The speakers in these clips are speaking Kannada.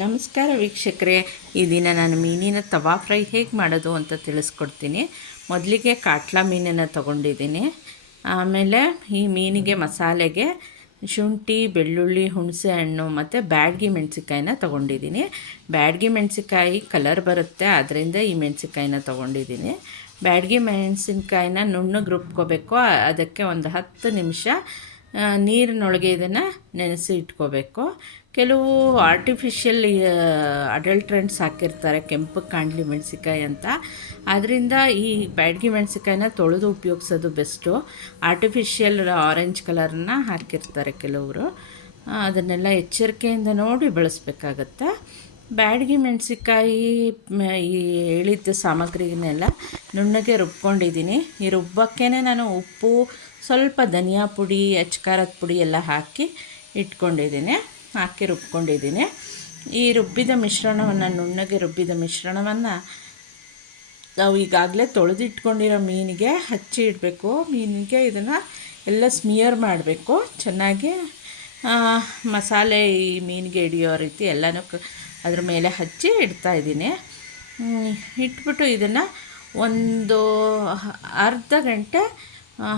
ನಮಸ್ಕಾರ ವೀಕ್ಷಕರೇ, ಈ ದಿನ ನಾನು ಮೀನಿನ ತವಾ ಫ್ರೈ ಹೇಗೆ ಮಾಡೋದು ಅಂತ ತಿಳಿಸ್ಕೊಡ್ತೀನಿ. ಮೊದಲಿಗೆ ಕಾಟ್ಲಾ ಮೀನನ್ನು ತೊಗೊಂಡಿದ್ದೀನಿ. ಆಮೇಲೆ ಈ ಮೀನಿಗೆ ಮಸಾಲೆಗೆ ಶುಂಠಿ, ಬೆಳ್ಳುಳ್ಳಿ, ಹುಣಸೆ ಹಣ್ಣು ಮತ್ತು ಬ್ಯಾಡಗಿ ಮೆಣಸಿನ್ಕಾಯಿನ ತೊಗೊಂಡಿದ್ದೀನಿ. ಬ್ಯಾಡಗಿ ಮೆಣಸಿನ್ಕಾಯಿ ಕಲರ್ ಬರುತ್ತೆ, ಅದರಿಂದ ಈ ಮೆಣಸಿನ್ಕಾಯಿನ ತೊಗೊಂಡಿದ್ದೀನಿ. ಬ್ಯಾಡಗಿ ಮೆಣಸಿನ್ಕಾಯಿನ ನುಣ್ಣಗೆ ರುಬ್ಕೋಬೇಕು. ಅದಕ್ಕೆ ಒಂದು 10 ನಿಮಿಷ ನೀರಿನೊಳಗೆ ಇದನ್ನು ನೆನೆಸಿ ಇಟ್ಕೋಬೇಕು. ಕೆಲವು ಆರ್ಟಿಫಿಷಿಯಲ್ ಅಡಲ್ಟ್ರೆಂಟ್ಸ್ ಹಾಕಿರ್ತಾರೆ, ಕೆಂಪು ಕಾಂಡ್ಲಿ ಮೆಣಸಿನ್ಕಾಯಿ ಅಂತ. ಆದ್ದರಿಂದ ಈ ಬ್ಯಾಡಗಿ ಮೆಣಸಿನ್ಕಾಯಿನ ತೊಳೆದು ಉಪಯೋಗಿಸೋದು ಬೆಸ್ಟು. ಆರ್ಟಿಫಿಷಿಯಲ್ ಆರೆಂಜ್ ಕಲರ್ನ ಹಾಕಿರ್ತಾರೆ ಕೆಲವರು. ಅದನ್ನೆಲ್ಲ ಎಚ್ಚರಿಕೆಯಿಂದ ನೋಡಿ ಬಳಸಬೇಕಾಗತ್ತೆ. ಬ್ಯಾಡಗಿ ಮೆಣಸಿನ್ಕಾಯಿ ಈ ಹೇಳಿದ್ದ ಸಾಮಗ್ರಿನೆಲ್ಲ ನುಣ್ಣಗೆ ರುಬ್ಕೊಂಡಿದ್ದೀನಿ. ಈ ರುಬ್ಬಕ್ಕೇ ನಾನು ಉಪ್ಪು, ಸ್ವಲ್ಪ ಧನಿಯಾ ಪುಡಿ, ಅಚ್ಕಾರದ ಪುಡಿ ಎಲ್ಲ ಹಾಕಿ ರುಬ್ಕೊಂಡಿದ್ದೀನಿ. ಈ ರುಬ್ಬಿದ ಮಿಶ್ರಣವನ್ನು, ನುಣ್ಣಗೆ ರುಬ್ಬಿದ ಮಿಶ್ರಣವನ್ನು ನಾವು ಈಗಾಗಲೇ ತೊಳೆದಿಟ್ಕೊಂಡಿರೋ ಮೀನಿಗೆ ಹಚ್ಚಿ ಇಡಬೇಕು. ಮೀನಿಗೆ ಇದನ್ನು ಎಲ್ಲ ಸ್ಮಿಯರ್ ಮಾಡಬೇಕು ಚೆನ್ನಾಗಿ. ಮಸಾಲೆ ಈ ಮೀನಿಗೆ ಹಿಡಿಯೋ ರೀತಿ ಎಲ್ಲನೂ ಅದ್ರ ಮೇಲೆ ಹಚ್ಚಿ ಇಡ್ತಾಯಿದ್ದೀನಿ. ಇಟ್ಬಿಟ್ಟು ಇದನ್ನು ಒಂದು ಅರ್ಧ ಗಂಟೆ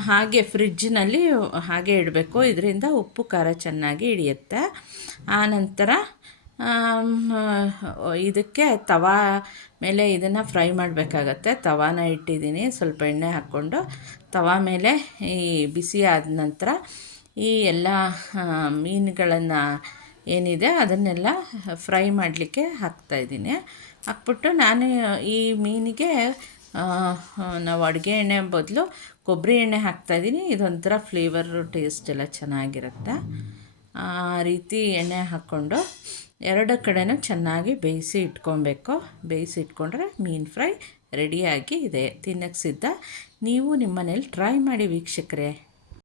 ಹಾಗೆ ಫ್ರಿಜ್ಜಿನಲ್ಲಿ ಹಾಗೆ ಇಡಬೇಕು. ಇದರಿಂದ ಉಪ್ಪು ಖಾರ ಚೆನ್ನಾಗಿ ಹಿಡಿಯುತ್ತೆ. ಆನಂತರ ಇದಕ್ಕೆ ತವಾ ಮೇಲೆ ಇದನ್ನು ಫ್ರೈ ಮಾಡಬೇಕಾಗತ್ತೆ. ತವಾನ ಇಟ್ಟಿದ್ದೀನಿ, ಸ್ವಲ್ಪ ಎಣ್ಣೆ ಹಾಕ್ಕೊಂಡು ತವಾ ಮೇಲೆ ಈ ಬಿಸಿ ಆದ ನಂತರ ಈ ಎಲ್ಲ ಮೀನುಗಳನ್ನು ಏನಿದೆ ಅದನ್ನೆಲ್ಲ ಫ್ರೈ ಮಾಡಲಿಕ್ಕೆ ಹಾಕ್ತಾಯಿದ್ದೀನಿ. ಹಾಕ್ಬಿಟ್ಟು ನಾನು ಈ ಮೀನಿಗೆ ನಾವು ಅಡುಗೆ ಎಣ್ಣೆ ಬದಲು ಕೊಬ್ಬರಿ ಎಣ್ಣೆ ಹಾಕ್ತಾಯಿದ್ದೀನಿ. ಇದೊಂಥರ ಫ್ಲೇವರು, ಟೇಸ್ಟ್ ಎಲ್ಲ ಚೆನ್ನಾಗಿರುತ್ತೆ. ಆ ರೀತಿ ಎಣ್ಣೆ ಹಾಕ್ಕೊಂಡು ಎರಡು ಕಡೆನೂ ಚೆನ್ನಾಗಿ ಬೇಯಿಸಿ ಇಟ್ಕೊಬೇಕು. ಬೇಯಿಸಿ ಇಟ್ಕೊಂಡ್ರೆ ಮೀನು ಫ್ರೈ ರೆಡಿಯಾಗಿ ಇದೆ, ತಿನ್ನಕ್ಕೆ ಸಿದ್ಧ. ನೀವು ನಿಮ್ಮ ಮನೇಲಿ ಟ್ರೈ ಮಾಡಿ ವೀಕ್ಷಕರೇ.